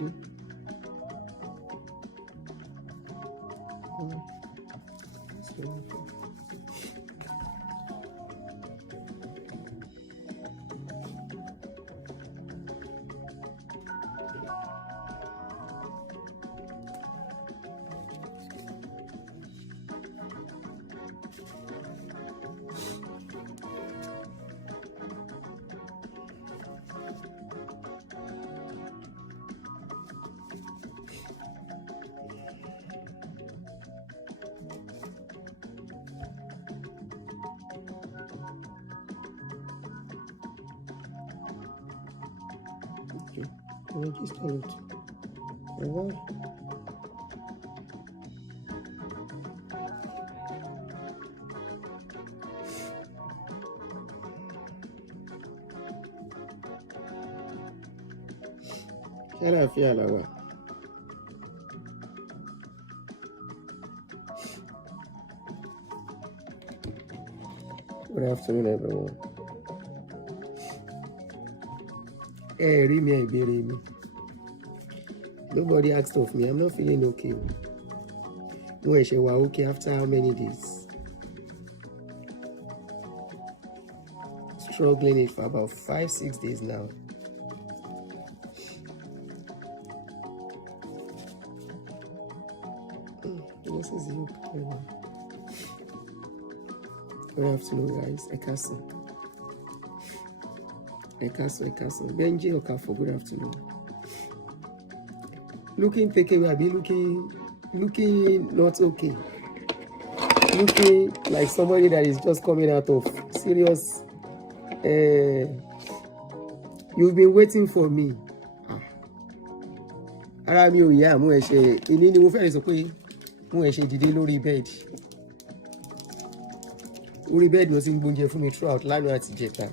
Lóde. Register it. Alright. Àlàáfíà la wà. Good afternoon, everyone. Read me, bury me. Nobody asked of me. I'm not feeling okay. No, I shall okay after how many days? Struggling it for about 5-6 days now. This is you. Good afternoon, guys. Ekaso. Benji Okafo, good afternoon. Looking taken, I'll be looking not okay. Looking like somebody that is just coming out of serious. You've been waiting for me. Ara mi ò yá mú ẹ ṣe ìní ni mo fẹ́ sọ pé mú ẹ ṣe dìde lórí bed. Orí bed no sì ń gbóúnjẹ fún mi throughout lánàá àti ìjẹta.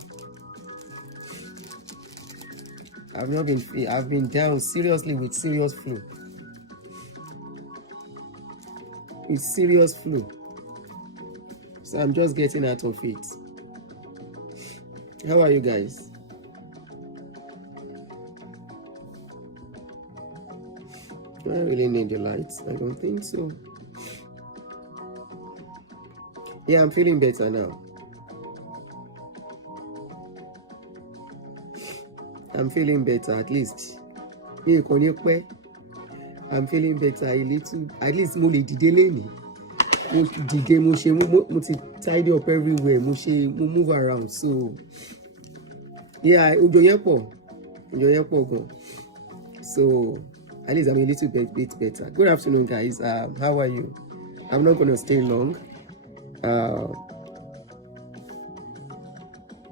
I've been down seriously with serious flu. With serious flu. So I'm just getting out of it. How are you guys? Do I really need the lights? I don't think so. Yeah, I'm feeling better now. I'm feeling better at least. I'm feeling better a little. At least mo lè dìde lẹ́ni. Mo dìde mo ti tidy up everywhere. Mo move around. So yeah, òjò yẹn pọ̀ gan. So at least I'm a little bit better. Good afternoon, guys. How are you? I'm not gonna stay long.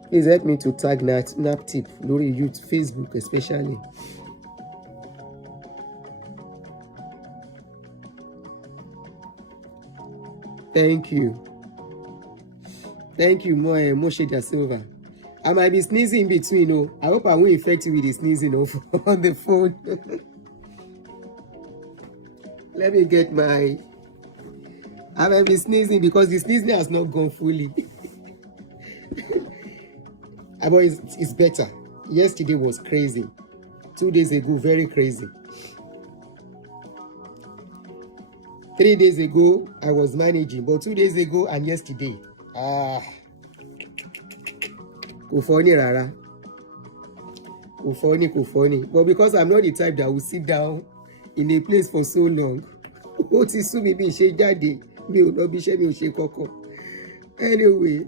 Please help me to tag nap tip lórí youth Facebook especially. Thank you, Moshe Da Silva. I might be sneezing in between. Oh, I hope I won't infect you with the sneezing on the phone. Let me get my. I might be sneezing because the sneezing has not gone fully. But it's better. Yesterday was crazy. 2 days ago, very crazy. 3 days ago, I was managing. But 2 days ago and yesterday, kò funny, rara. Kò funny. But because I'm not the type that will sit down in a place for so long, ó ti sú mi bí ṣe jáde, mi ò lọ bí iṣẹ́, mi ò ṣe kọ́kọ́. Anyway.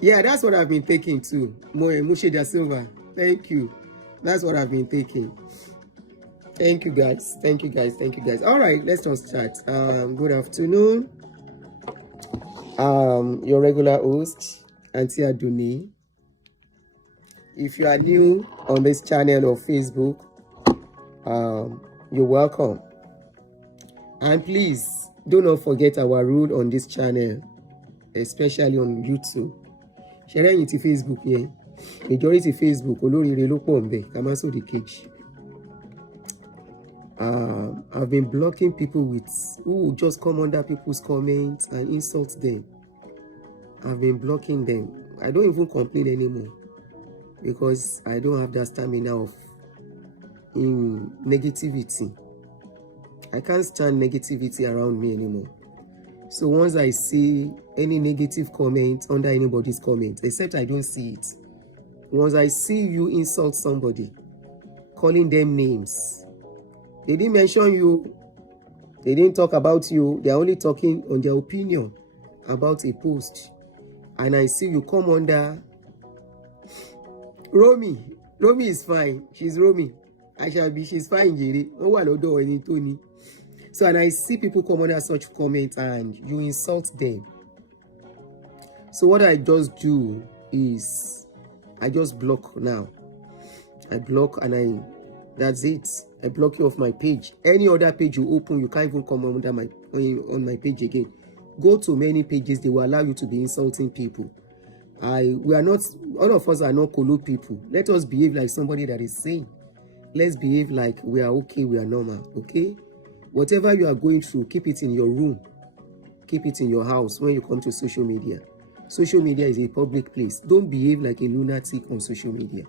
Yeah, that's what I've been taking too. Moshe Da Silva. Thank you. That's what I've been taking. Thank you, guys. All right, let's just start. Good afternoon. Your regular host, Auntie Aduni. If you are new on this channel or Facebook, you're welcome. And please, do not forget our rule on this channel, especially on YouTube. Share it to Facebook here. Majority Facebook, olóríire ló pọ̀ ńbẹ̀, ká má sọ the cage. I've been blocking people who just come under people's comments and insult them. I've been blocking them. I don't even complain anymore. because I don't have that stamina of negativity. I can't stand negativity around me anymore. So once I see any negative comment under anybody's comment, except I don't see it, once I see you insult somebody, calling them names, they didn't mention you, they didn't talk about you, they're only talking on their opinion about a post, and I see you come under Romy is fine, she's Romy, she's fine, Jerry. So, and I see people come under such comment and you insult them. So what I just do is I just block now. I block and that's it. I block you off my page. Any other page you open, you can't even come under on my page again. Go to many pages, they will allow you to be insulting people. We are not, all of us are not Kolo people. Let us behave like somebody that is sane. Let's behave like we are okay, we are normal, okay? Whatever you are going through, keep it in your room. Keep it in your house when you come to social media. Social media is a public place. Don't behave like a lunatic on social media.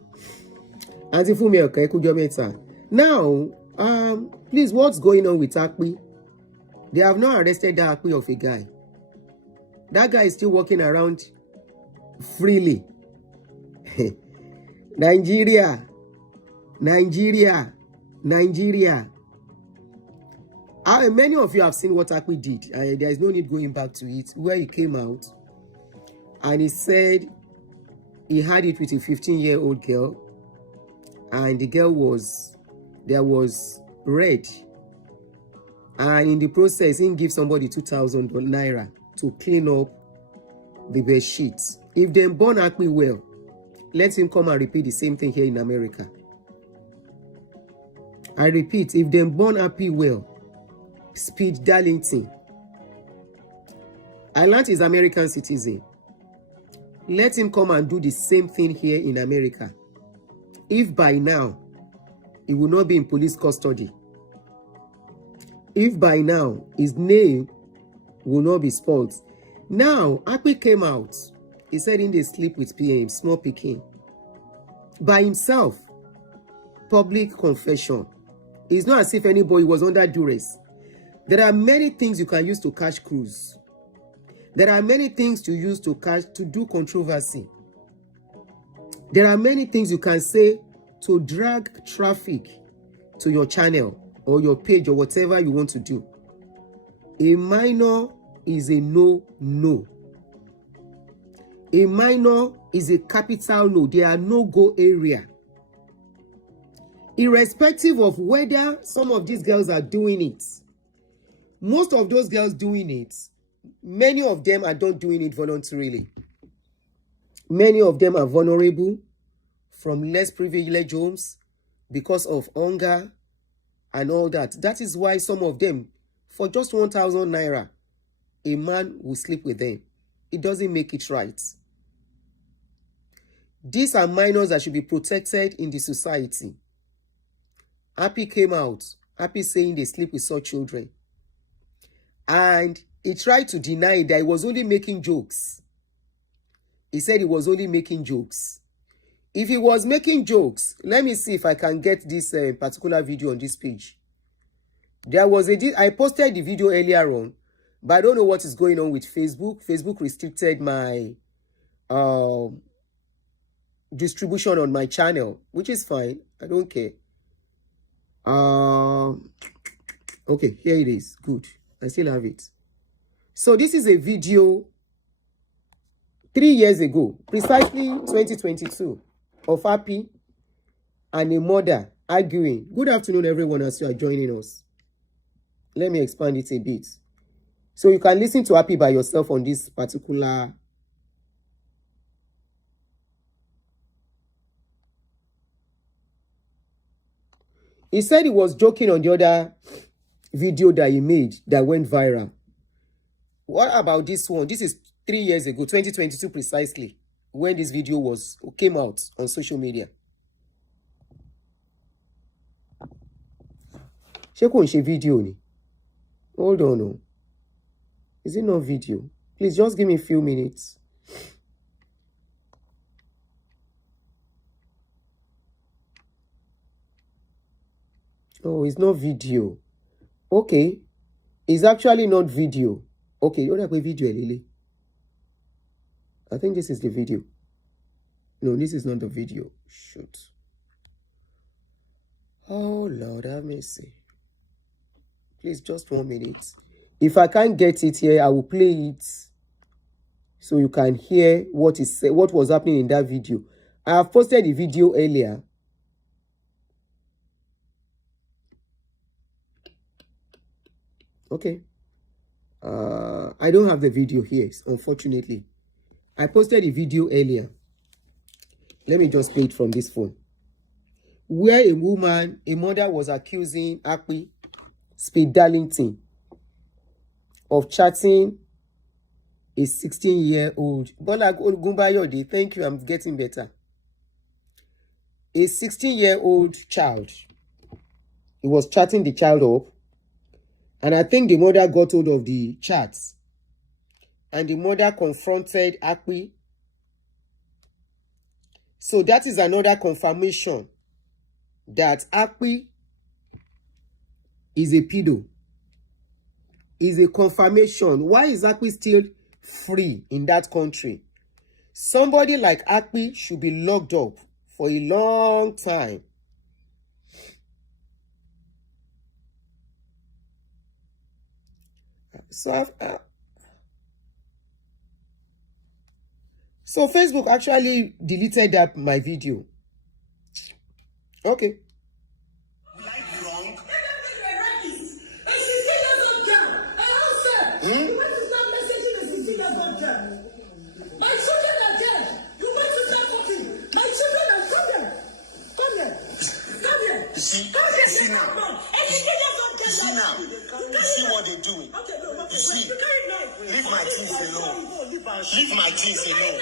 Now, please, what's going on with Akpi? They have not arrested that Akpi of a guy. That guy is still walking around freely. Nigeria. Many of you have seen what Akpi did. There is no need going back to it. Where he came out and he said he had it with a 15-year-old girl, and the girl was red, and in the process he gave somebody 2,000 naira to clean up the bed sheets. If they born Akpi well, let him come and repeat the same thing here in America. I repeat, if they born Akpi well, speed Darlington. Island is American citizen. Let him come and do the same thing here in America. If by now he will not be in police custody, if by now his name will not be spoiled. Now Akpi came out. He said in they sleep with PM, small picking. By himself. Public confession. It's not as if anybody was under duress. There are many things you can use to catch cruise. There are many things to use to do controversy. There are many things you can say to drag traffic to your channel or your page or whatever you want to do. A minor is a no. A minor is a capital no. There are no-go area. Irrespective of whether some of these girls are doing it, most of those girls doing it, many of them are not doing it voluntarily. Many of them are vulnerable from less privileged homes because of hunger and all that. That is why some of them, for just 1,000 naira, a man will sleep with them. It doesn't make it right. These are minors that should be protected in the society. Akpi came out, Akpi saying they sleep with such children. And he tried to deny that he was only making jokes. He said he was only making jokes. If he was making jokes, let me see if I can get this particular video on this page. I posted the video earlier on, but I don't know what is going on with Facebook. Facebook restricted my distribution on my channel, which is fine. I don't care. Okay, here it is. Good. I still have it. So this is a video 3 years ago, precisely 2022, of Akpi and a mother arguing. Good afternoon, everyone, as you are joining us. Let me expand it a bit. So you can listen to Akpi by yourself on this particular. He said he was joking on the other video that he made that went viral. What about this one? This is 3 years ago, 2022 precisely, when this video came out on social media. Ṣé kò ń ṣe video ni? Hold on. No. Is it not video? Please just give me a few minutes. Oh, it's not video. Okay. It's actually not video. Okay, you don't have a video, Lily. I think this is the video. No, this is not the video. Shoot. Oh, Lord, have mercy. Please, just 1 minute. If I can't get it here, I will play it so you can hear what was happening in that video. I have posted the video earlier. Okay. I don't have the video here, unfortunately. I posted the video earlier. Let me just play it from this phone. Where a mother was accusing Akpi, Speed Darlington, of chatting a 16-year-old. Bola Gumbayode, thank you, I'm getting better. A 16-year-old child. He was chatting the child up. And I think the mother got hold of the chats. And the mother confronted Akpi. So that is another confirmation that Akpi is a pedo. Is a confirmation. Why is Akpi still free in that country? Somebody like Akpi should be locked up for a long time. So Facebook actually deleted my video. Okay. You see what they're doing. You see, leave my things alone. Leave my things alone.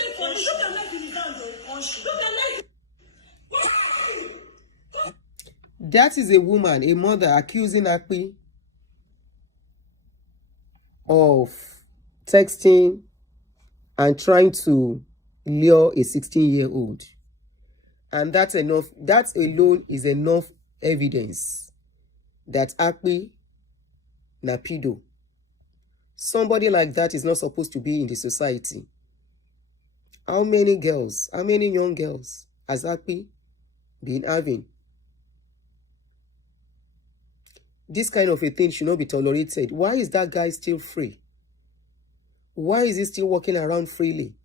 That is a woman, a mother, accusing Akpi of texting and trying to lure a 16-year-old. And that's enough. That alone is enough evidence that Akpi na pedo. Somebody like that is not supposed to be in the society. How many young girls has Akpi been having? This kind of a thing should not be tolerated. Why is that guy still free? Why is he still walking around freely?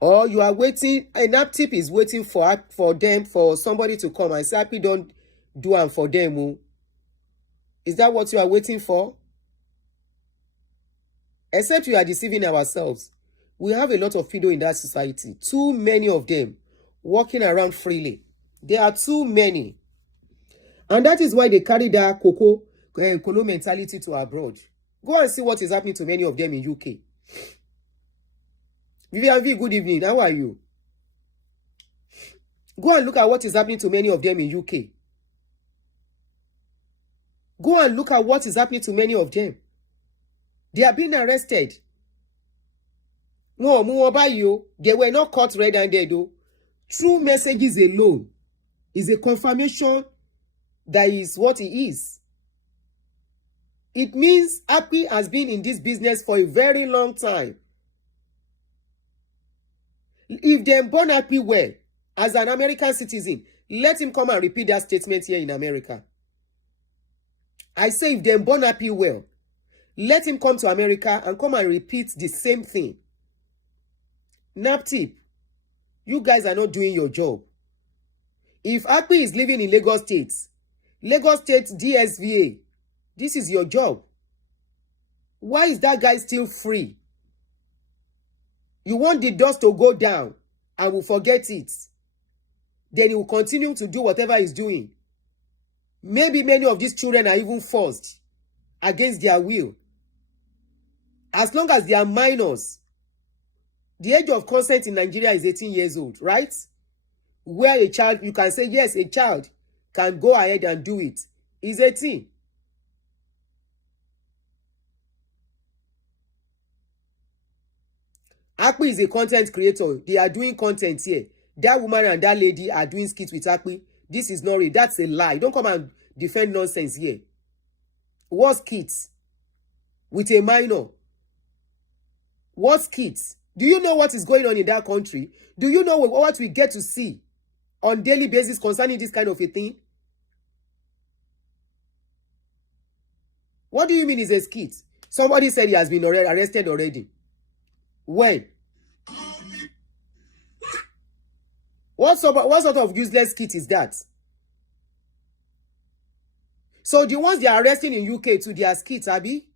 Or you are waiting, an Akpi is waiting for somebody to come and say, Akpi don't do am for them. Oh. Is that what you are waiting for? Except we are deceiving ourselves. We have a lot of pedo in that society. Too many of them walking around freely. There are too many. And that is why they carry that Kolo mentality to abroad. Go and see what is happening to many of them in UK. Vivian V, good evening. How are you? Go and look at what is happening to many of them in UK. Go and look at what is happening to many of them. They are being arrested. No, they were not caught red-handed though. True messages alone is a confirmation that is what he is. It means Akpi has been in this business for a very long time. If they born Akpi well, as an American citizen, let him come and repeat that statement here in America. I say if they born Akpi well, let him come to America and come and repeat the same thing. Nap tip, you guys are not doing your job. If Akpi is living in Lagos State DSVA, this is your job. Why is that guy still free? You want the dust to go down and will forget it. Then he will continue to do whatever he's doing. Maybe many of these children are even forced against their will. As long as they are minors, the age of consent in Nigeria is 18 years old, right? Where a child, you can say, yes, a child can go ahead and do it. He's 18. Akpi is a content creator. They are doing content here. That woman and that lady are doing skits with Akpi. this is not real. That's a lie. Don't come and defend nonsense here. What's kids with a minor? What's kids? Do you know what is going on in that country? Do you know what we get to see on daily basis concerning this kind of a thing? What do you mean is a skit? Somebody said he has been arrested already. When? What sort of useless skit is that? So the ones they are arresting in UK too, they are skits, Abi?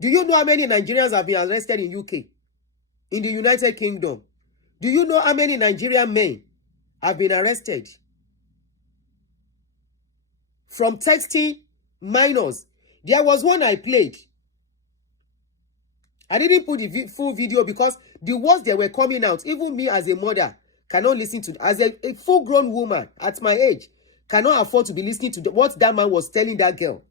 Do you know how many Nigerians have been arrested in UK? In the United Kingdom? Do you know how many Nigerian men have been arrested? From texting minors. There was one I played. I didn't put the full video because the words that were coming out, even me as a mother cannot listen to, as a full-grown woman at my age, cannot afford to be listening to what that man was telling that girl.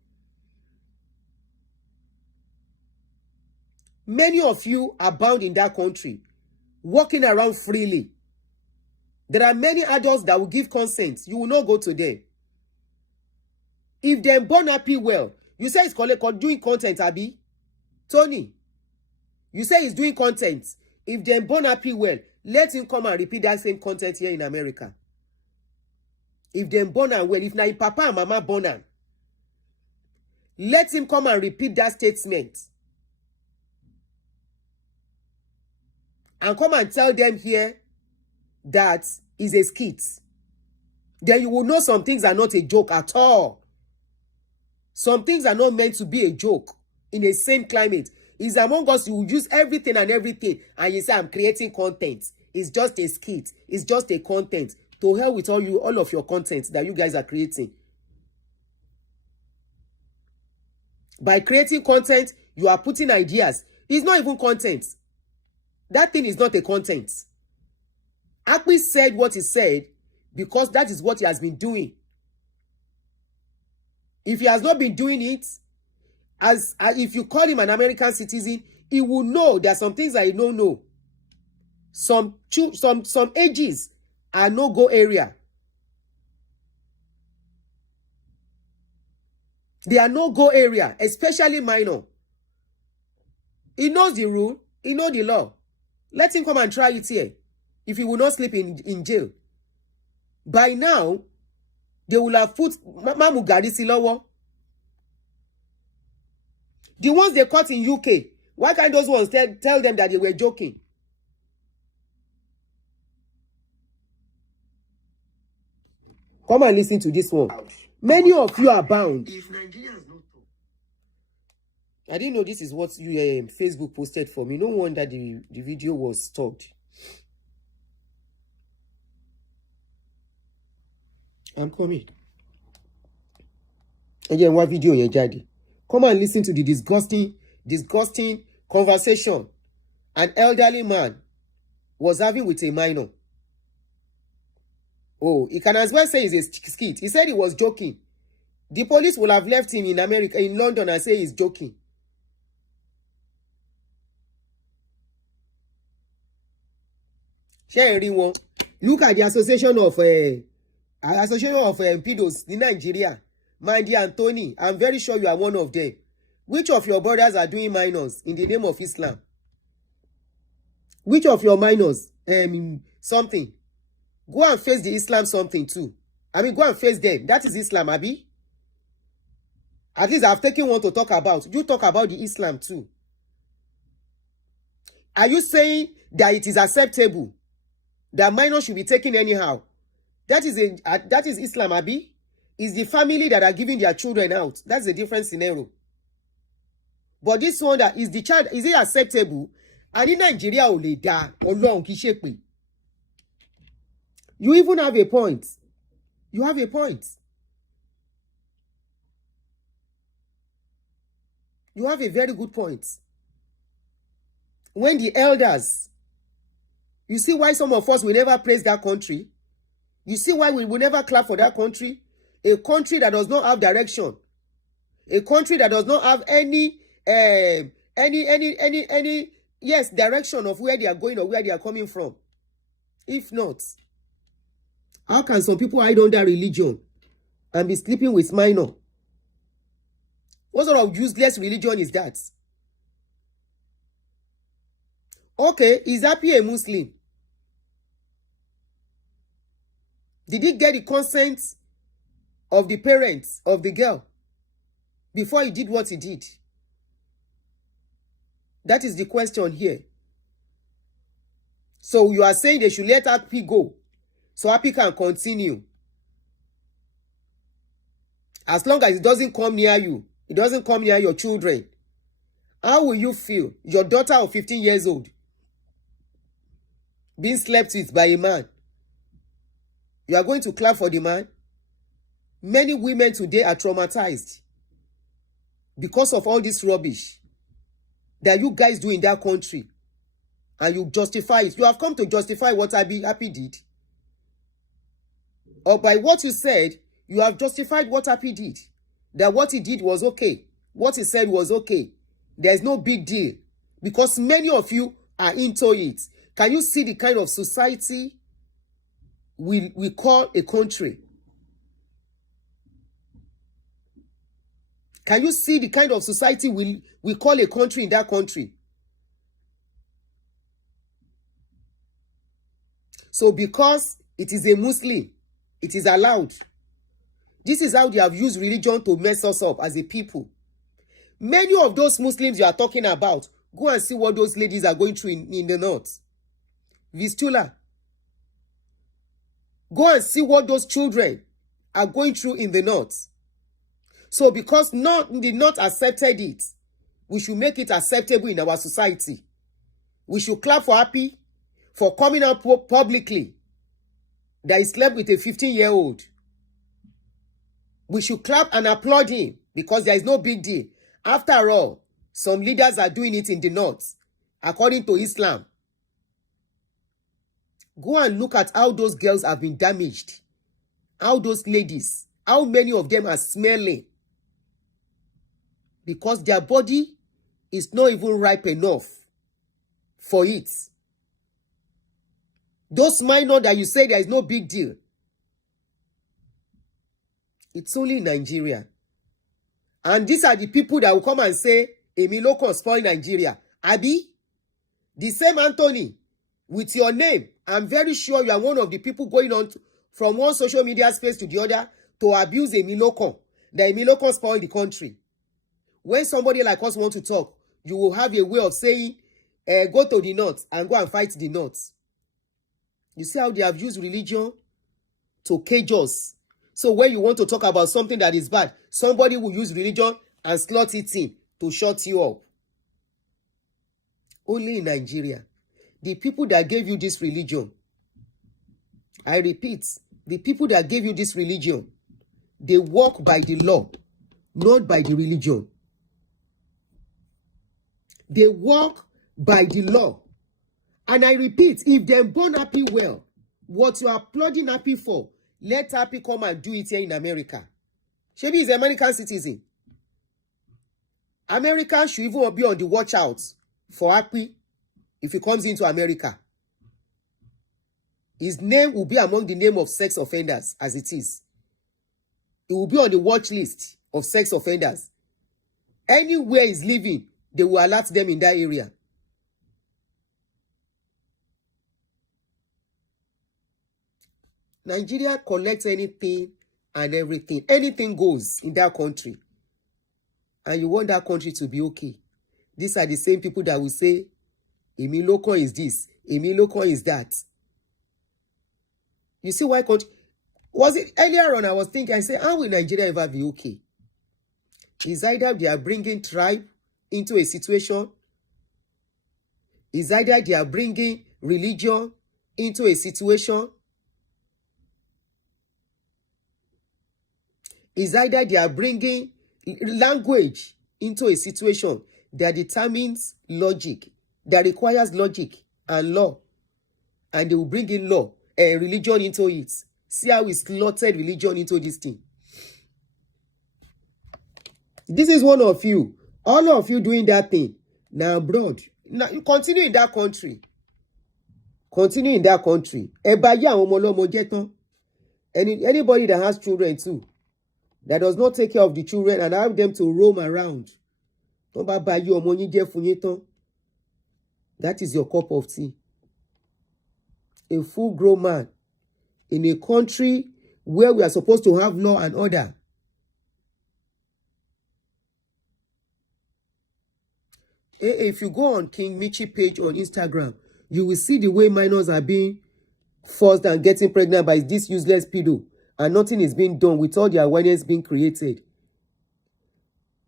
Many of you are bound in that country, walking around freely. There are many adults that will give consent. You will not go to them. If they're born happy well, you say it's doing content, Abi? Tony, you say he's doing content. If they're born happy well, let him come and repeat that same content here in America. If they're born and well, if now papa and mama born am, let him come and repeat that statement. And come and tell them here that is a skit. Then you will know some things are not a joke at all. Some things are not meant to be a joke in a sane climate. It's among us, you will use everything and you say, I'm creating content. It's just a skit. It's just a content. To hell with all of your content that you guys are creating. By creating content, you are putting ideas. It's not even content. That thing is not a content. Akpi said what he said because that is what he has been doing. If he has not been doing it, as if you call him an American citizen, he will know there are some things that he don't know. Some ages are no-go area. They are no-go area, especially minor. He knows the rule. He knows the law. Let him come and try it here. If he will not sleep in jail. By now, they will have put Mamu Garisi Lowo. The ones they caught in UK, why can't those ones tell them that they were joking? Come and listen to this one. Many of you are bound. I didn't know this is what Facebook posted for me. No wonder the video was stopped. I'm coming. Again, what video here, Jadi? Come and listen to the disgusting conversation an elderly man was having with a minor. Oh, he can as well say it's a skit. He said he was joking. The police will have left him in America, in London, and say he's joking. Share everyone. Look at the association of pedos in Nigeria. Mandy and Tony, I'm very sure you are one of them. Which of your brothers are doing minors in the name of Islam? Which of your minors? Something. Go and face the Islam something too. I mean, go and face them. That is Islam, Abi. At least I've taken one to talk about. You talk about the Islam too. Are you saying that it is acceptable that minors should be taken anyhow? That is Islam, Abi. It's the family that are giving their children out. That's a different scenario. But this one, that is the child, is it acceptable? And in Nigeria, you even have a point. You have a point. You have a very good point. When the elders, you see why some of us will never praise that country? You see why we will never clap for that country? A country that does not have direction. A country that does not have any direction of where they are going or where they are coming from. If not, How can some people hide under religion and be sleeping with minor? What sort of useless religion is that? Okay, is Akpi a Muslim? Did he get the consent of the parents of the girl before he did what he did? That is the question here. So you are saying they should let Akpi go so Akpi can continue. As long as it doesn't come near you, it doesn't come near your children. How will you feel? Your daughter of 15 years old being slept with by a man. You are going to clap for the man? Many women today are traumatized because of all this rubbish that you guys do in that country. And you justify it. You have come to justify what Akpi did. Or by what you said, you have justified what Akpi did. That what he did was okay. What he said was okay. There's no big deal. Because many of you are into it. Can you see the kind of society we call a country? Can you see the kind of society we call a country in that country? So because it is a Muslim, it is allowed. This is how they have used religion to mess us up as a people. Many of those Muslims you are talking about, go and see what those ladies are going through in the north. Vistula. Go and see what those children are going through in the north. So because the north accepted it, we should make it acceptable in our society. We should clap for Akpi for coming out publicly that he slept with a 15-year-old. We should clap and applaud him because there is no big deal. After all, some leaders are doing it in the north, according to Islam. Go and look at how those girls have been damaged. How those ladies, how many of them are smelling. Because their body is not even ripe enough for it. Those minor that you say there is no big deal. It's only in Nigeria. And these are the people that will come and say, Emi Loko spoil Nigeria. Abi, the same Anthony, with your name, I'm very sure you are one of the people going on from one social media space to the other to abuse Emi Loko. That Emi Loko spoil the country. When somebody like us want to talk, you will have a way of saying, go to the north and go and fight the north. You see how they have used religion to cage us. So when you want to talk about something that is bad, somebody will use religion and slot it in to shut you up. Only in Nigeria. The people that gave you this religion, I repeat, the people that gave you this religion, they walk by the law, not by the religion. They walk by the law. And I repeat, if they born Akpi well, what you are applauding Akpi for, let Akpi come and do it here in America. Shebi is an American citizen. America should even be on the watch out for Akpi if he comes into America. His name will be among the name of sex offenders as it is. He will be on the watch list of sex offenders. Anywhere he's living, they will alert them in that area. Nigeria collects anything and everything. Anything goes in that country. And you want that country to be okay. These are the same people that will say, Emi Loko is this, Emi Loko is that. You see why country? Was it earlier on I was thinking, I said, how will Nigeria ever be okay? It's either they are bringing tribe into a situation. It's either they are bringing religion into a situation. It's either they are bringing language into a situation that determines logic, that requires logic and law. And they will bring in law and religion into it. See how we slotted religion into this thing. This is one of you. All of you doing that thing. Now abroad. Now you continue in that country. Continue in that country. Eba ya àwọn ọmọ ọlọ́mọ jẹ́ tán. Anybody that has children too, that does not take care of the children and have them to roam around, that is your cup of tea. A full-grown man in a country where we are supposed to have law and order. If you go on King Michi page on Instagram, you will see the way minors are being forced and getting pregnant by this useless pedo, and nothing is being done with all the awareness being created.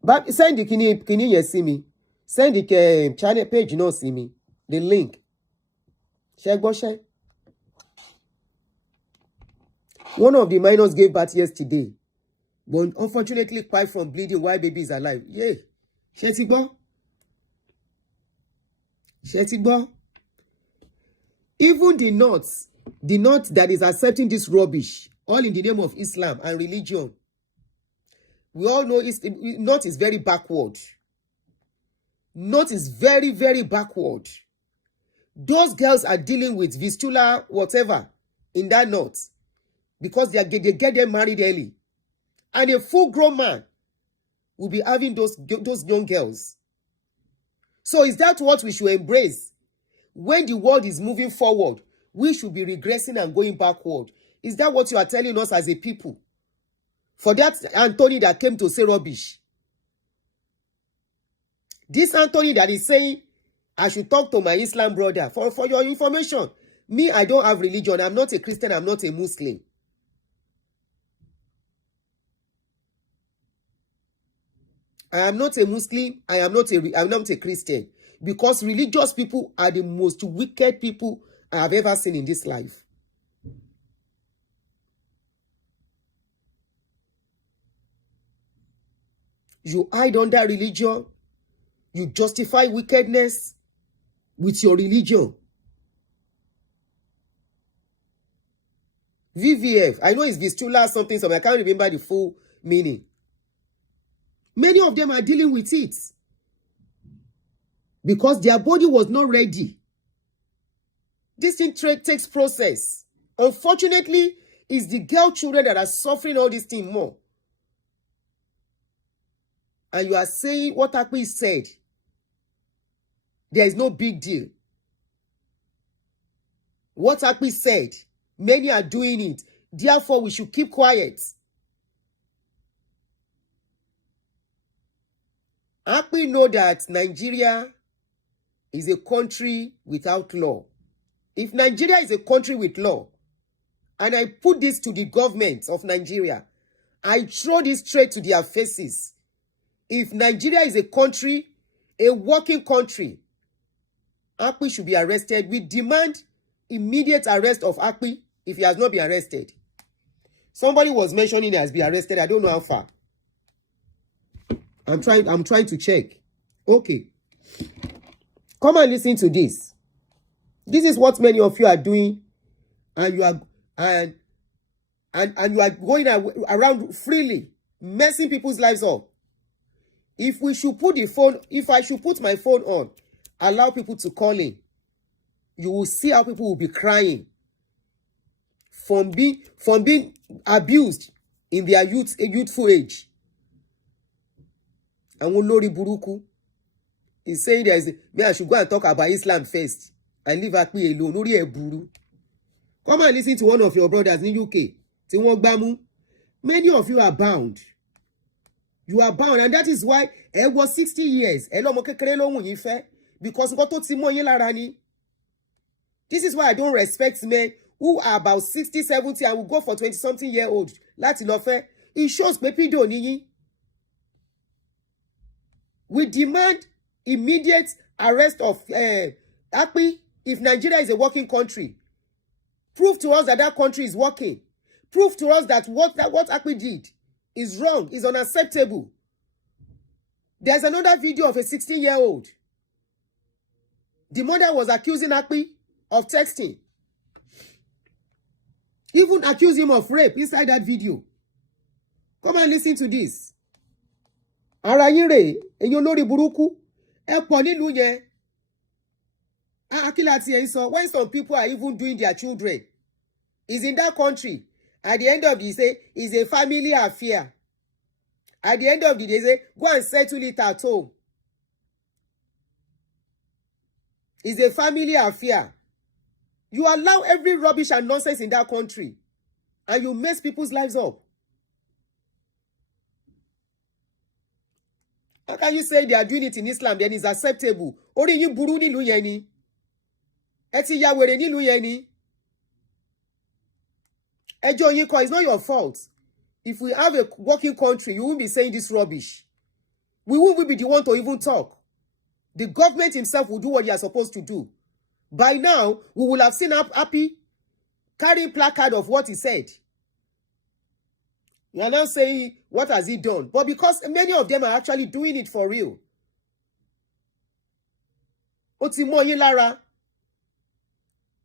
But send the kini you see me. Send the channel page, you know, see me. The link. Share. One of the minors gave birth yesterday, but unfortunately died from bleeding while baby is alive. Yeah. Shetigbo. Even the North that is accepting this rubbish, all in the name of Islam and religion. We all know North is very backward. North is very, very backward. Those girls are dealing with fistula, whatever, in that North, because they get them married early. And a full-grown man will be having those young girls. So is that what we should embrace? When the world is moving forward, we should be regressing and going backward. Is that what you are telling us as a people? For that Anthony that came to say rubbish. This Anthony that is saying, I should talk to my Islam brother. For your information, me, I don't have religion. I'm not a Christian. I'm not a Muslim. I am not a Muslim. I'm not a Christian. Because religious people are the most wicked people I have ever seen in this life. You hide under religion. You justify wickedness with your religion. VVF. I know it's Vistula something, I can't remember the full meaning. Many of them are dealing with it because their body was not ready. This thing takes process. Unfortunately, it's the girl children that are suffering all this thing more. And you are saying what Akpi said. There is no big deal. What Akpi said, many are doing it. Therefore, we should keep quiet. Akpi know that Nigeria is a country without law. If Nigeria is a country with law, and I put this to the government of Nigeria, I throw this straight to their faces. If Nigeria is a country, a working country, Akpi should be arrested. We demand immediate arrest of Akpi if he has not been arrested. Somebody was mentioning he has been arrested. I don't know how far. I'm trying to check. Okay. Come and listen to this. This is what many of you are doing, and you are you are going around freely, messing people's lives up. If I should put my phone on, allow people to call in, you will see how people will be crying from being abused in their youthful age. And Lori Buruku is saying I should go and talk about Islam first and leave Akpi alone. Lori Eburu. Come and listen to one of your brothers in UK. Many of you are bound. You are bound, and that is why it was 60 years. Because this is why I don't respect men who are about 60, 70 and will go for 20-something year old. It shows people don't need. We demand immediate arrest of Akpi. If Nigeria is a working country, prove to us that that country is working. Prove to us that what Akpi did is wrong, is unacceptable. There's another video of a 16-year-old. The mother was accusing Akpi of texting. Even accused him of rape inside that video. Come and listen to this. Ara yin re, eyan lori buruku, e po nilu yen. Akila ti en so, when some people are even doing their children, is in that country, At the end of the day, say it's a family affair. At the end of the day, say go and settle it at home. It's a family affair. You allow every rubbish and nonsense in that country, and you mess people's lives up. How can you say they are doing it in Islam, then it's acceptable? Orí yín burú nílùú yẹn ni. Ẹ ti ya wèrè nílùú yẹn ni. Ẹjọ́ yín kọ́, it's not your fault. If we have a working country, you won't be saying this rubbish. We won't be the one to even talk. The government himself will do what they are supposed to do. By now, we will have seen Akpi carrying placard of what he said. You are now saying, what has he done? But because many of them are actually doing it for real. Ó ti mọ́ yín lára.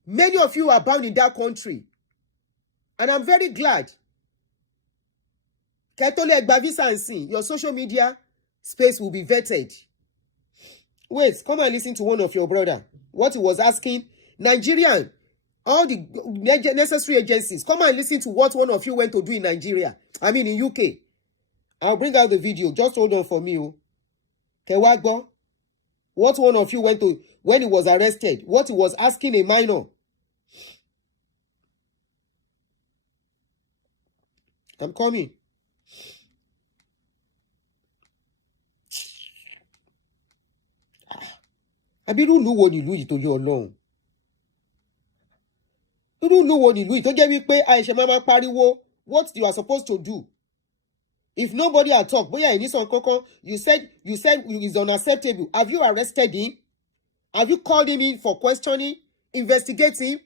Many of you are bound in that country. And I'm very glad. Kẹ́tọ́lẹ̀ gba visa and sin, your social media space will be vetted. Wait, come and listen to one of your brother. What he was asking. Nigerian, all the necessary agencies, come and listen to what one of you went to do in Nigeria. I mean in UK. I'll bring out the video. Just hold on for me. Kewagbo. What one of you went to when he was arrested. What he was asking a minor. I'm coming. Abiru lu wo nílùú yìí tó yọ Ọlọ́run. Irú lu wo nílùú yìí tó jẹ́ wípé Aisha mama pariwo what you are supposed to do. If nobody had talked, boya in this one, you said it's unacceptable. Have you arrested him? Have you called him in for questioning, investigating?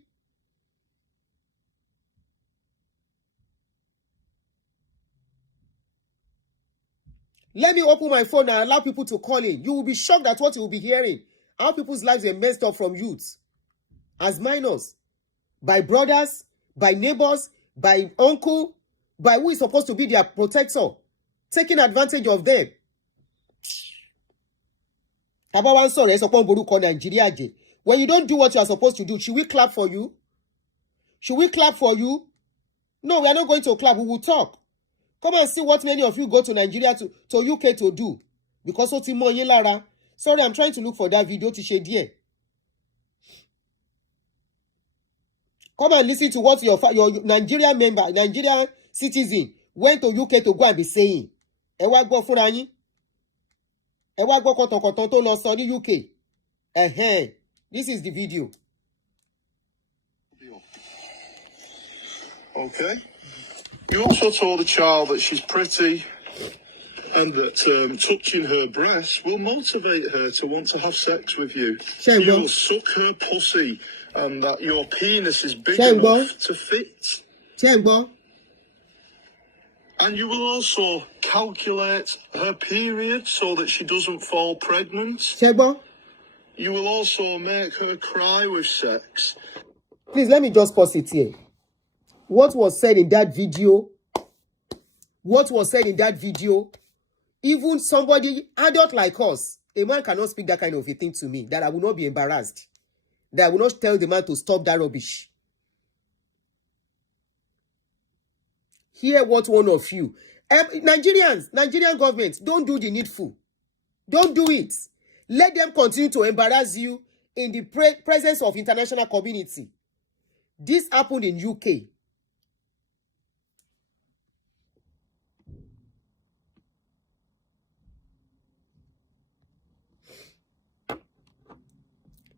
Let me open my phone and allow people to call in. You will be shocked at what you will be hearing. How people's lives were messed up from youths as minors, by brothers, by neighbors, by uncle, by who is supposed to be their protector, taking advantage of them. When you don't do what you are supposed to do, should we clap for you? Should we clap for you? No, we are not going to clap. We will talk. Come and see what many of you go to Nigeria to UK to do. Because ó ti mọ́ yín lára. Sorry, I'm trying to look for that video to share there. Come and listen to what your Nigerian member, Nigerian citizen went to UK to go and be saying. Ẹ wá gbọ́ fúnra yín. Ẹ wá gbọ́ kọ̀tọ̀kọ̀tọ̀ tó lọ sọ ní UK. This is the video. Okay. You also told the child that she's pretty and that touching her breasts will motivate her to want to have sex with you. You will suck her pussy and that your penis is big enough to fit. And you will also calculate her period so that she doesn't fall pregnant. You will also make her cry with sex. Please, let me just pause it here. What was said in that video, even somebody, adult like us, a man cannot speak that kind of a thing to me, that I will not be embarrassed, that I will not tell the man to stop that rubbish. Hear what one of you, Nigerian government, don't do the needful. Don't do it. Let them continue to embarrass you in the presence of international community. This happened in UK.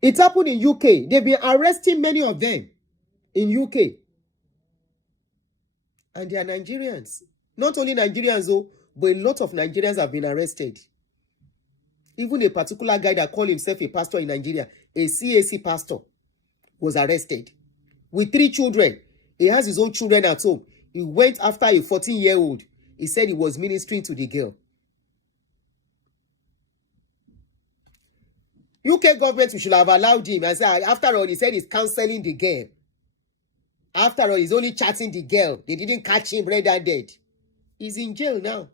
It happened in UK. They've been arresting many of them in UK. And they are Nigerians. Not only Nigerians, though, but a lot of Nigerians have been arrested. Even a particular guy that called himself a pastor in Nigeria, a CAC pastor, was arrested. With 3 children. He has his own children at home. He went after a 14-year-old. He said he was ministering to the girl. UK government should have allowed him. And said, after all, he said he's counseling the girl. After all, he's only chatting the girl. They didn't catch him red-handed. He's in jail now.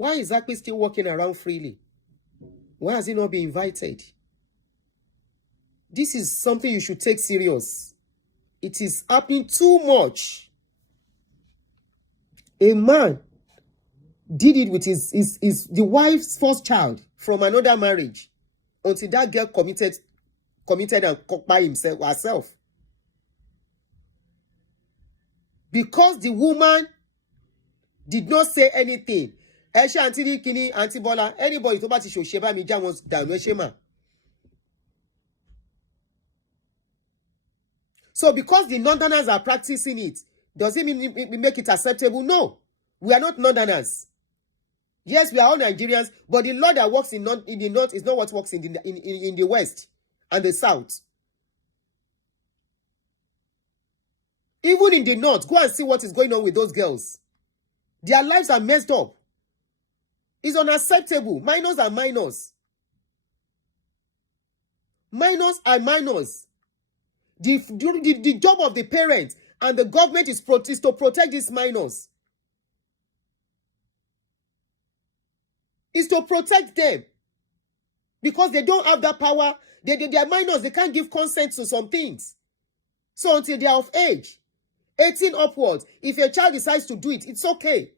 Why is Akpi still walking around freely? Why has he not been invited? This is something you should take serious. It is happening too much. A man did it with the wife's first child from another marriage until that girl committed and caught by herself. Because the woman did not say anything. Esha Auntie Kini, Auntie Bola, anybody to bá ti ṣòṣe bá mi já wọn dànù ẹṣẹ mà. So because the Northerners are practicing it, does it mean we make it acceptable? No. We are not Northerners. Yes, we are all Nigerians, but the law that works in the North is not what works in the West and the South. Even in the North, go and see what is going on with those girls. Their lives are messed up. It's unacceptable. Minors are minors. Minors are minors. The job of the parents and the government is to protect these minors. Is to protect them. Because they don't have that power. They are minors. They can't give consent to some things. So until they are of age, 18 upwards, if a child decides to do it, it's okay.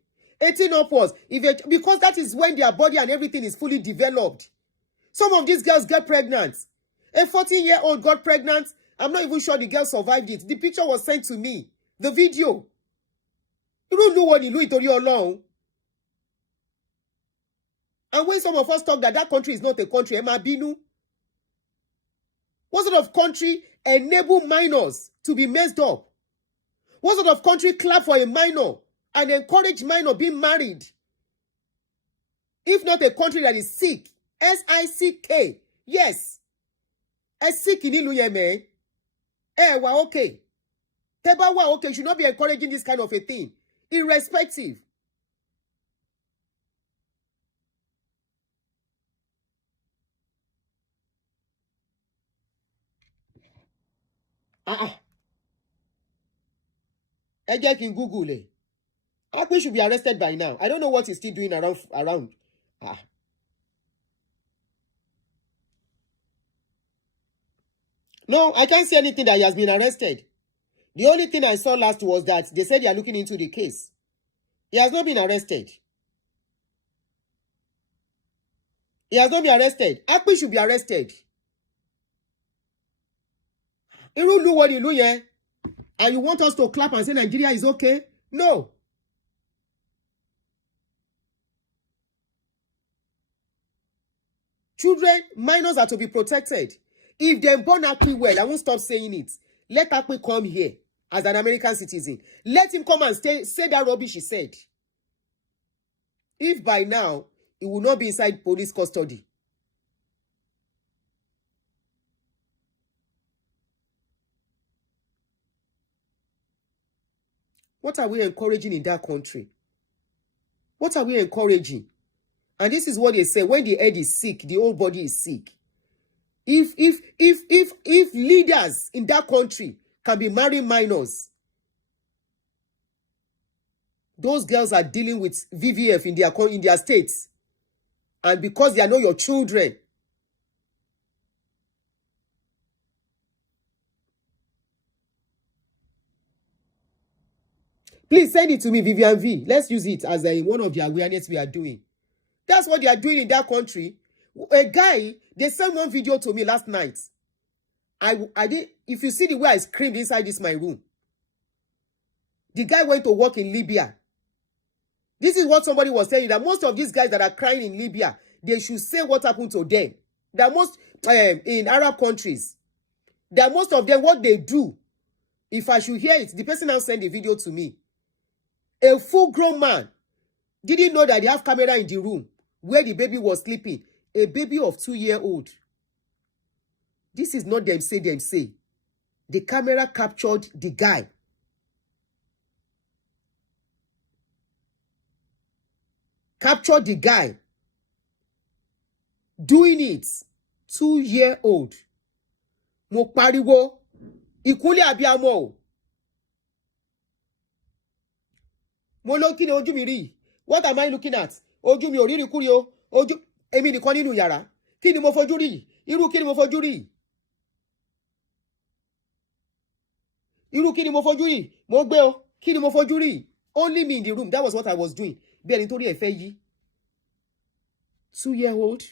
18 upwards, because that is when their body and everything is fully developed. Some of these girls get pregnant. A 14-year-old got pregnant. I'm not even sure the girl survived it. The picture was sent to me. The video. You don't know what you do it alone. And when some of us talk that country is not a country, Emabinu, what sort of country enable minors to be messed up? What sort of country clap for a minor and encourage minor being married? If not a country that is sick. S-I-C-K. Yes. Sick in ilu yeme. Wa okay. Teba wa okay. You should not be encouraging this kind of a thing. Irrespective. I can Google it. Akpi should be arrested by now. I don't know what he's still doing around. No, I can't see anything that he has been arrested. The only thing I saw last was that they said they are looking into the case. He has not been arrested. He has not been arrested. Akpi should be arrested. Iru lu what you do here, and you want us to clap and say Nigeria is okay? No. Children, minors are to be protected. If they born Akpi well, I won't stop saying it. Let Akpi come here as an American citizen. Let him come and say that rubbish he said. If by now, he will not be inside police custody. What are we encouraging in that country? What are we encouraging? And this is what they say. When the head is sick, the whole body is sick. If leaders in that country can be marrying minors, those girls are dealing with VVF in their states. And because they are not your children, please send it to me, Vivian V. Let's use it as one of the awareness we are doing. That's what they are doing in that country. A guy, they sent one video to me last night. I did. If you see the way I screamed inside my room, the guy went to work in Libya. This is what somebody was saying, that most of these guys that are crying in Libya, they should say what happened to them. That most in Arab countries, that most of them, what they do, if I should hear it, the person now sent the video to me. A full-grown man didn't know that they have camera in the room where the baby was sleeping. A baby of 2-year-old. This is not them say. The camera captured the guy. Captured the guy doing it. 2-year-old. Mo pariwo. Ìkúnlẹ̀ abiyamọ o. Mo looking ojú mi rí. What am I looking at? ojú mi ò rí ìrìkúri o ojú èmi nìkan nínú yàrá kí ni mo fojú rí irú kí ni mo fojú rí irú kí ni mo fojú rí mo gbé o kí ni mo fojú rí only me in the room that was what I was doing bí ẹni tó rí ẹ̀ fẹ́ yí 2-year-old.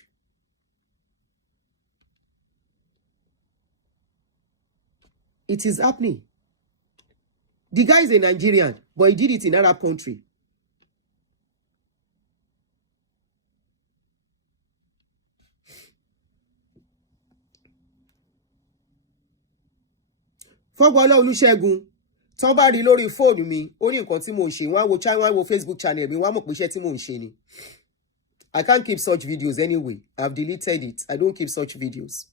It is happening. The guy is a Nigerian, but he did it in Arab country. Fọ́gbọ́lá Olúṣẹ́gun tán bá rí lórí fóònù mi ó ní nǹkan tí mò ń ṣe wọ́n á wo Facebook channel mi wọ́n á mọ̀ pé iṣẹ́ tí mò ń ṣe ni. I can't keep such videos anyway. I've deleted it. I don't keep such videos.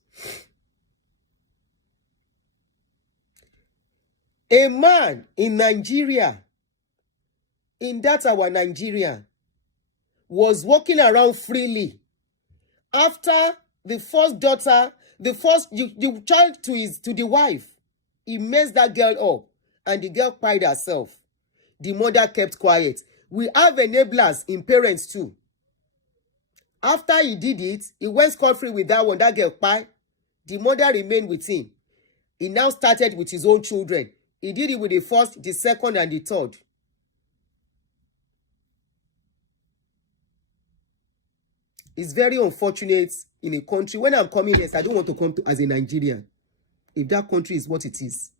A man in Nigeria, in that our Nigeria, was walking around freely after the first daughter, the child to the wife. He messed that girl up and the girl cried herself. The mother kept quiet. We have enablers in parents too. After he did it, he went scot-free with that one. That girl cried. The mother remained with him. He now started with his own children. He did it with the first, the second, and the third. It's very unfortunate in a country. When I'm coming here, I don't want to come to as a Nigerian. If that country is what it is.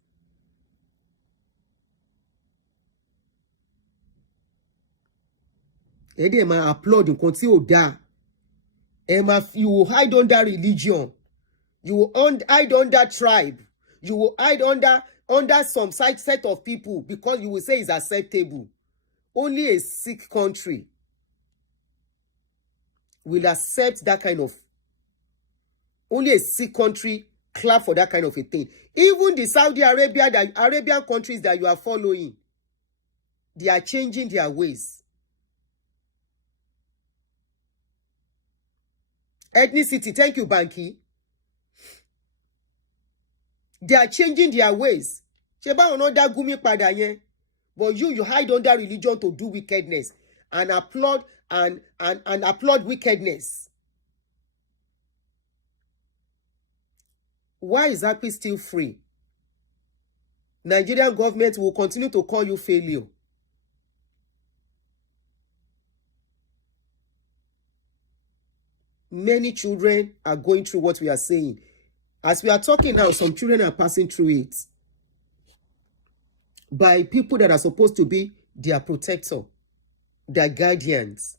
Emma applaud nǹkan tí ò dáa. Emma, you will hide under religion. You will hide under tribe. You will hide under some set of people because you will say it's acceptable. Only a sick country will accept that kind of. Only a sick country clap for that kind of a thing. Even the Saudi Arabia, the Arabian countries that you are following, they are changing their ways. Ethnicity, thank you, Banky. They are changing their ways. Sheba onoda gumi pada yen. But you hide under religion to do wickedness and applaud and applaud wickedness. Why is Akpi still free? Nigerian government will continue to call you failure. Many children are going through what we are saying. As we are talking now, some children are passing through it by people that are supposed to be their protector, their guardians,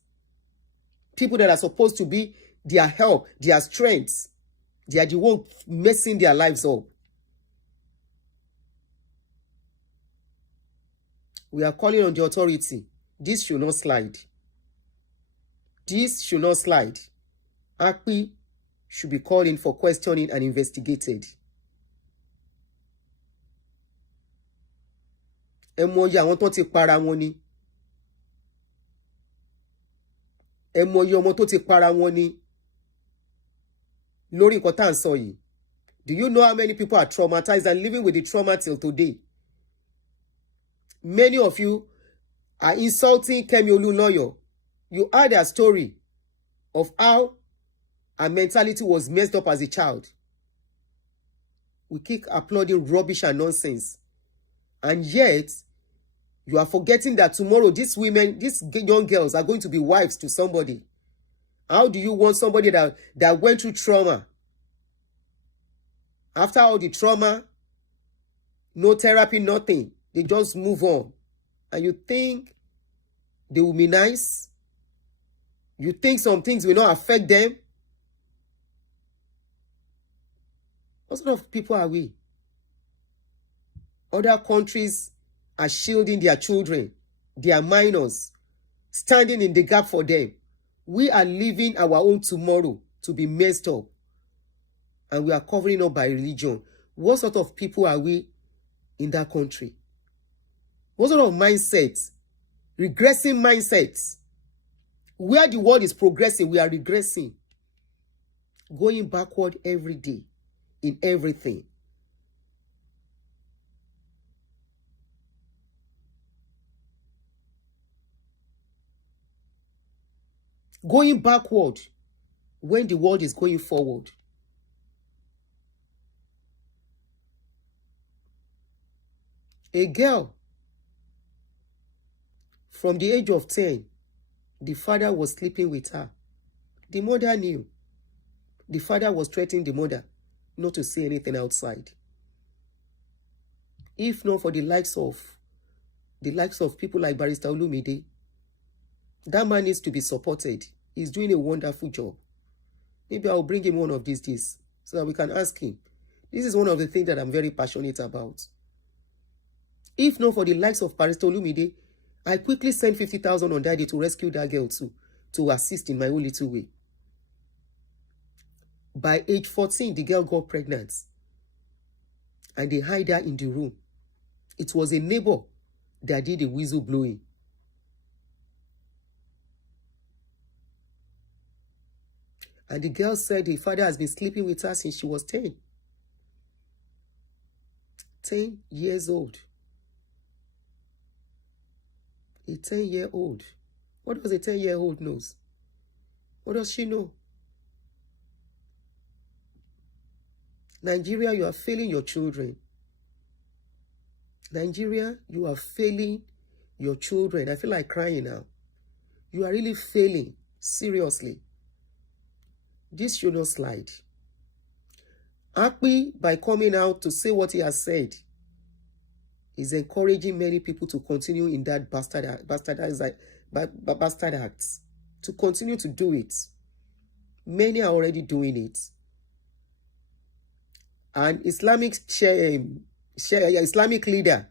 people that are supposed to be their help, their strength. They are the one messing their lives up. We are calling on the authority. This should not slide. This should not slide. Akpi should be called in for questioning and investigated. Ẹ mọyì àwọn tó ti para wọn ni. Ẹ mọyì ọmọ tó ti para wọn ni. Lórí nǹkan tá à ń sọ yìí. Do you know how many people are traumatized and living with the trauma till today? Many of you are insulting Kemi Oluloyo. You heard their story of how her mentality was messed up as a child. We keep applauding rubbish and nonsense. And yet, you are forgetting that tomorrow these women, these young girls are going to be wives to somebody. How do you want somebody that went through trauma? After all the trauma, no therapy, nothing. They just move on. And you think they will be nice? You think some things will not affect them? What sort of people are we? Other countries are shielding their children, their minors, standing in the gap for them. We are living our own tomorrow to be messed up. And we are covering up by religion. What sort of people are we in that country? What sort of mindsets? Regressing mindsets. Where the world is progressing, we are regressing. Going backward every day in everything. going backward when the world is going forward. A girl from the age of 10, the father was sleeping with her. The mother knew. The father was threatening the mother not to say anything outside. If not for the likes of people like Barrister Olumide, that man needs to be supported. He's doing a wonderful job. Maybe I'll bring him one of these days so that we can ask him. This is one of the things that I'm very passionate about. If not for the likes of Barrister Olumide, I quickly sent 50,000 on that day to rescue that girl too, to assist in my own little way. By age 14, the girl got pregnant. And they hid her in the room. It was a neighbor that did the whistle blowing. And the girl said the father has been sleeping with her since she was 10. 10 years old. A 10-year-old. What does a 10-year-old know? What does she know? Nigeria, you are failing your children. Nigeria, you are failing your children. I feel like crying now. You are really failing. Seriously. This should not slide. Akpi, by coming out to say what he has said, is encouraging many people to continue in that bastard acts. To continue to do it. Many are already doing it. An Islamic leader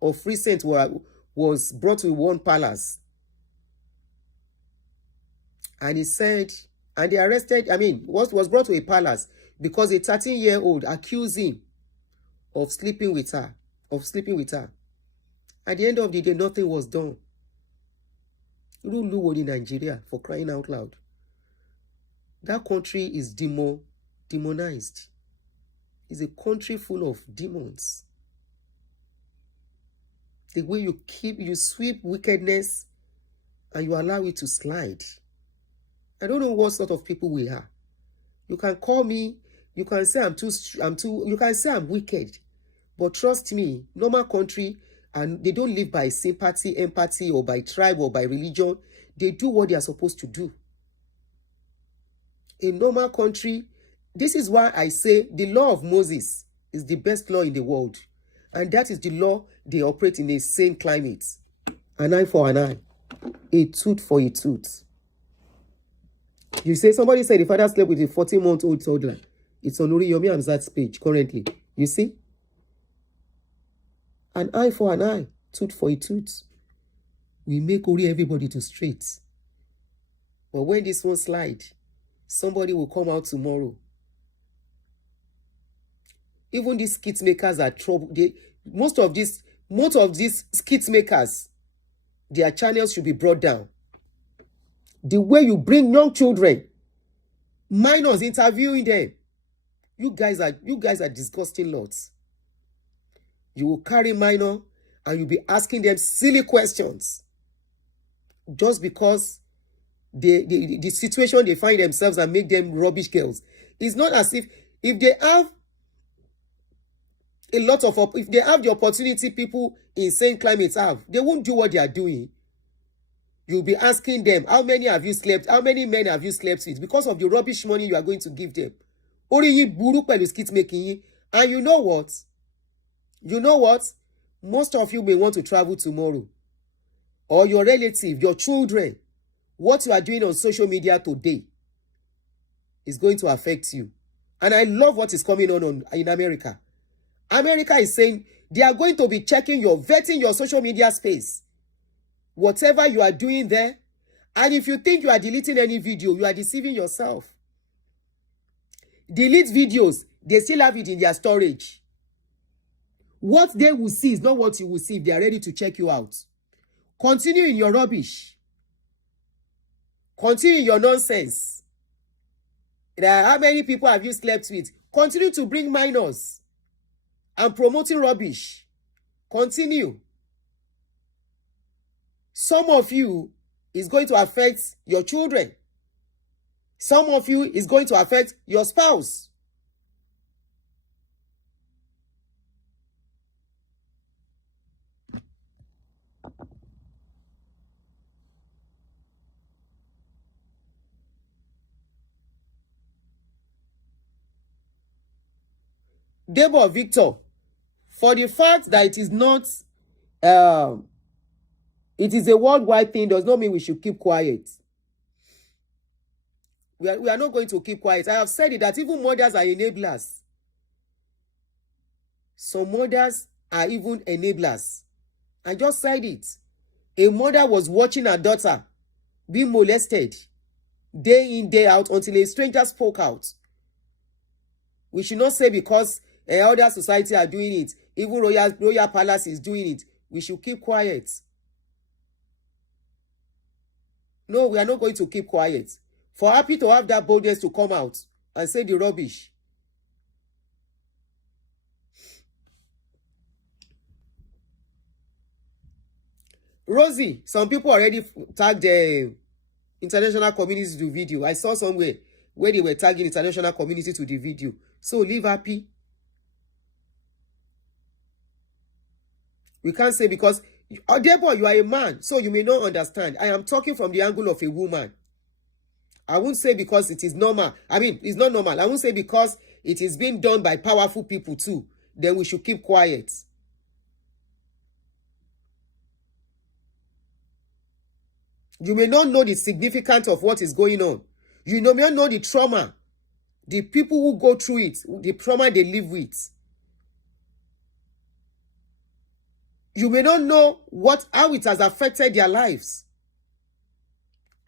of recent was brought to one palace. And he said, and they arrested, was brought to a palace because a 13-year-old accused him of sleeping with her. At the end of the day, nothing was done. Lulu in Nigeria, for crying out loud. That country is demonized. It's a country full of demons. The way you sweep wickedness and you allow it to slide. I don't know what sort of people we are. You can call me, you can say you can say I'm wicked. But trust me, normal country, and they don't live by sympathy, empathy, or by tribe, or by religion. They do what they are supposed to do. In normal country, this is why I say the law of Moses is the best law in the world. And that is the law they operate in a sane climate. An eye for an eye. A tooth for a tooth. You say somebody said the father slept with a 14-month-old toddler. It's on Oriyomi Hamzat's page currently. You see? An eye for an eye. Tooth for a tooth. We make Ori everybody to straight. But when this one slide, somebody will come out tomorrow. Even these skit makers are trouble. Most of these skit makers, their channels should be brought down. The way you bring young children, minors, interviewing them, you guys are disgusting lots. You will carry minor and you'll be asking them silly questions just because the situation they find themselves and make them rubbish girls. It's not as if they have if they have the opportunity people in same climates have, they won't do what they are doing. You'll be asking them, how many have you slept? How many men have you slept with? Because of the rubbish money you are going to give them. And you know what? Most of you may want to travel tomorrow. Or your relative, your children. What you are doing on social media today is going to affect you. And I love what is coming on in America. America is saying they are going to be vetting your social media space. Whatever you are doing there. And if you think you are deleting any video, you are deceiving yourself. Delete videos. They still have it in their storage. What they will see is not what you will see if they are ready to check you out. Continue in your rubbish. Continue in your nonsense. How many people have you slept with? Continue to bring minors and promoting rubbish. Continue. Some of you is going to affect your children. Some of you is going to affect your spouse. Debo Victor, for the fact that it is not, it is a worldwide thing does not mean we should keep quiet. We are not going to keep quiet. I have said it that even mothers are enablers. Some mothers are even enablers. I just said it. A mother was watching her daughter being molested day in, day out until a stranger spoke out. We should not say because other society are doing it, even royal palace is doing it, we should keep quiet. No, we are not going to keep quiet. For Akpi to have that boldness to come out and say the rubbish. Rosie, some people already tagged the international community to the video. I saw somewhere where they were tagging international community to the video. So leave Akpi. We can't say because, therefore you are a man, so you may not understand. I am talking from the angle of a woman. I won't say because it is normal. I mean, it's not normal. I won't say because it is being done by powerful people too. Then we should keep quiet. You may not know the significance of what is going on. You may not know the trauma. The people who go through it, the trauma they live with. You may not know how it has affected their lives.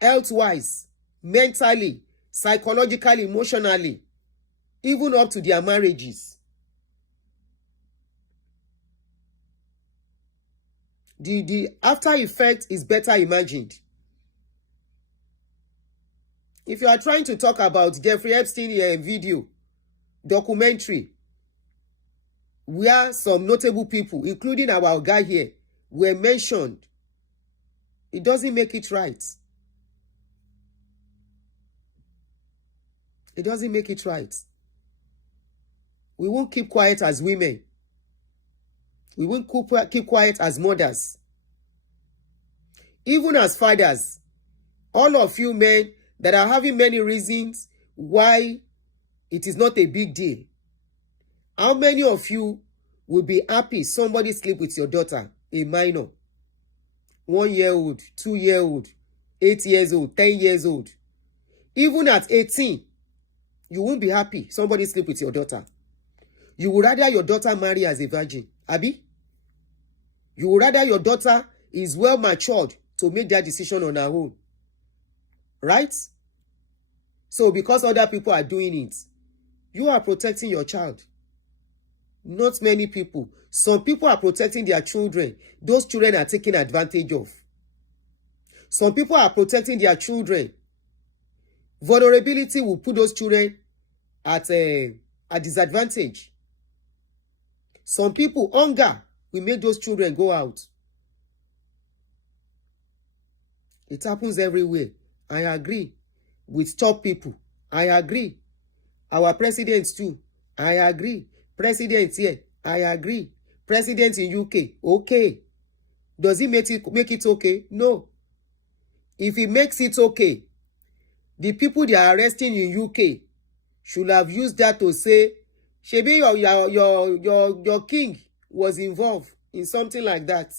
Health-wise, mentally, psychologically, emotionally, even up to their marriages. The after effect is better imagined. If you are trying to talk about Jeffrey Epstein video, documentary, where some notable people, including our guy here, were mentioned, it doesn't make it right. It doesn't make it right. We won't keep quiet as women. We won't keep quiet as mothers. Even as fathers, all of you men that are having many reasons why it is not a big deal. How many of you will be happy somebody sleep with your daughter, a minor? 1 year old, 2 year old, 8 years old, 10 years old. Even at 18, you won't be happy somebody sleep with your daughter. You would rather your daughter marry as a virgin, Abi? You would rather your daughter is well matured to make that decision on her own. Right? So because other people are doing it, you are protecting your child. Not many people. Some people are protecting their children. Those children are taken advantage of. Some people are protecting their children. Vulnerability will put those children at a disadvantage. Some people, hunger will make those children go out. It happens everywhere. I agree. With top people, I agree. Our presidents too, I agree. Presidents here, I agree. President in UK, okay. Does he make it okay? No. If he makes it okay, the people they are arresting in UK should have used that to say, Shebi your king was involved in something like that.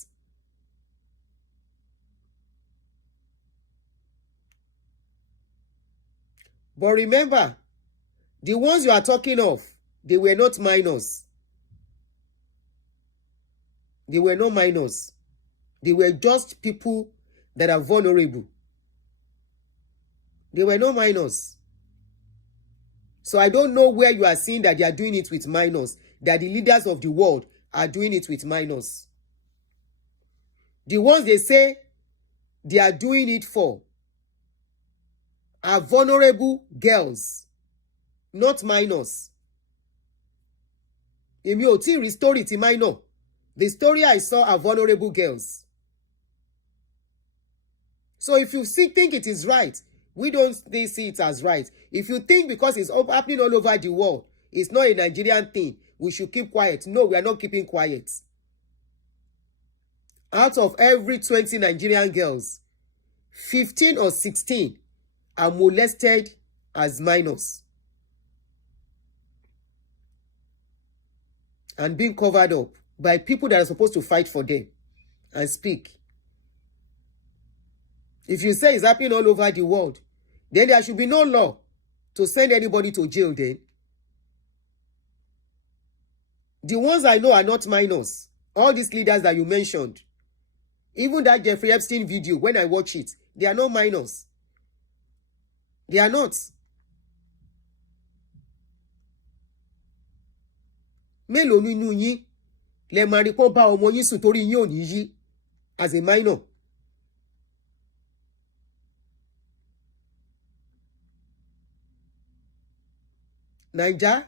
But remember, the ones you are talking of, they were not minors. They were not minors. They were just people that are vulnerable. They were not minors. So I don't know where you are seeing that they are doing it with minors, that the leaders of the world are doing it with minors. The ones they say they are doing it for are vulnerable girls, not minors. Èmi ò tí rí story ti minor. The story I saw are vulnerable girls. So if you think it is right, We don't see it as right. If you think because it's happening all over the world, it's not a Nigerian thing, we should keep quiet. No, we are not keeping quiet. Out of every 20 Nigerian girls, 15 or 16 are molested as minors and being covered up by people that are supposed to fight for them and speak. If you say it's happening all over the world, then there should be no law to send anybody to jail then. The ones I know are not minors. All these leaders that you mentioned, even that Jeffrey Epstein video, when I watch it, they are not minors. They are not. Mélòó nínú yín lẹ máa rí pọ́n bá ọmọ yín sùn torí yín ò ní yí as a minor. Naija,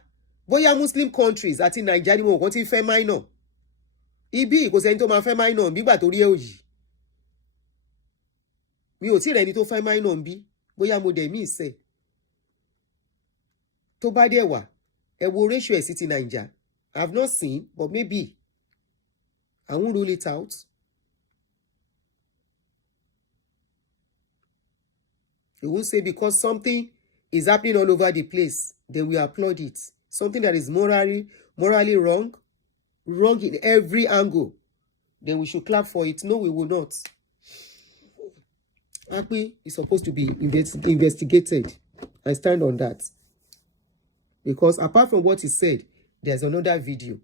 bóyá Muslim countries àti Naija ni wọn kàn ti fẹ́ minor. Ibi kò sẹ́ni tó máa fẹ́ minor nígbà tó rí ẹ òyì. Mi ò tí rẹ̀ ẹni tó fẹ́ minor bí, bóyá mo dẹ̀ mí ìsẹ̀. Tó bá dẹ̀ wà, ẹ wo ratio ẹ̀ sí ti Naija. I've not seen, but maybe I won't rule it out. You won't say because something is happening all over the place, then we applaud it. Something that is morally wrong in every angle, then we should clap for it. No, we will not. Akpi is supposed to be investigated. I stand on that. Because apart from what he said, there's another video.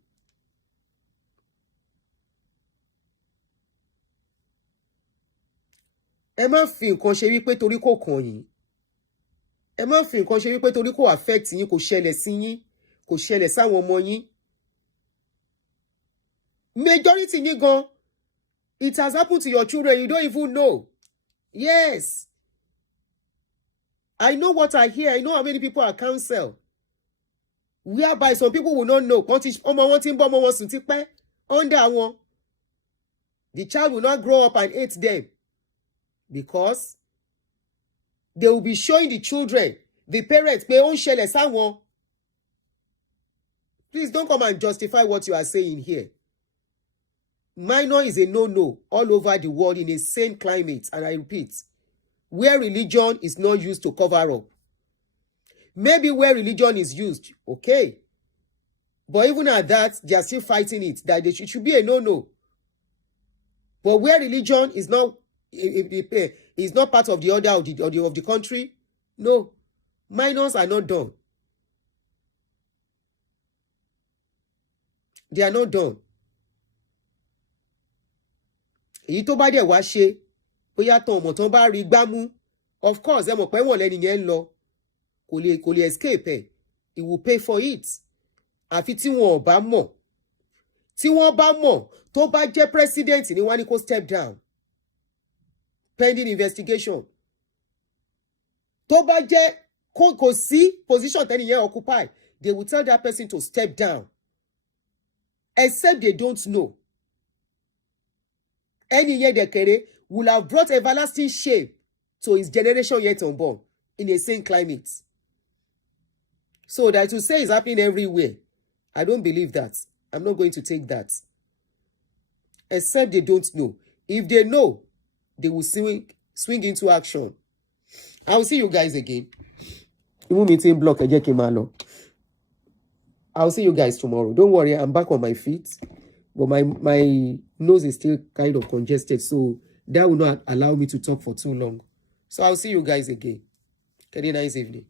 Ẹ má fi nǹkan ṣe wípé torí kò kàn yín. Ẹ má fi nǹkan ṣe wípé torí kò affect yín, kò ṣẹlẹ̀ sí yín, kò ṣẹlẹ̀ sáwọn ọmọ yín. Majority yín gan, it has happened to your children, you don't even know. Yes. I know what I hear. I know how many people are counseled. Whereby some people will not know. Under one. The child will not grow up and hate them. Because they will be showing the children, the parents, please don't come and justify what you are saying here. Minor is a no-no all over the world in a sane climate, and I repeat, where religion is not used to cover up. Maybe where religion is used, okay. But even at that, they are still fighting it, that it should be a no-no. But where religion is not part of the order of the country, no, minors are not done. They are not done. Èyí tó bá dẹ̀ wá ṣe, bóyá tán ọmọ tán bá rí gbámú, of course, ẹ mọ̀ pé wọ́n lẹ́ni yẹn ń lọ, kò lè escape ẹ̀, he will pay for it. Àfi tí wọn ò bá mọ̀, tí wọ́n bá mọ̀, tó bá jẹ́ president ni wọ́n ní kó step down, pending investigation. Tó bá jẹ́ kò sí position tẹ́ni yẹn occupy, they will tell that person to step down, except they don't know. Any year dekere will have brought everlasting shame to his generation yet unborn in a same climate. So that to say is happening everywhere, I don't believe that. I'm not going to take that. Except they don't know. If they know, they will swing into action. I will see you guys again. Meeting block. I'll see you guys tomorrow. Don't worry, I'm back on my feet. But my nose is still kind of congested, so that will not allow me to talk for too long. So I'll see you guys again. Have a nice evening.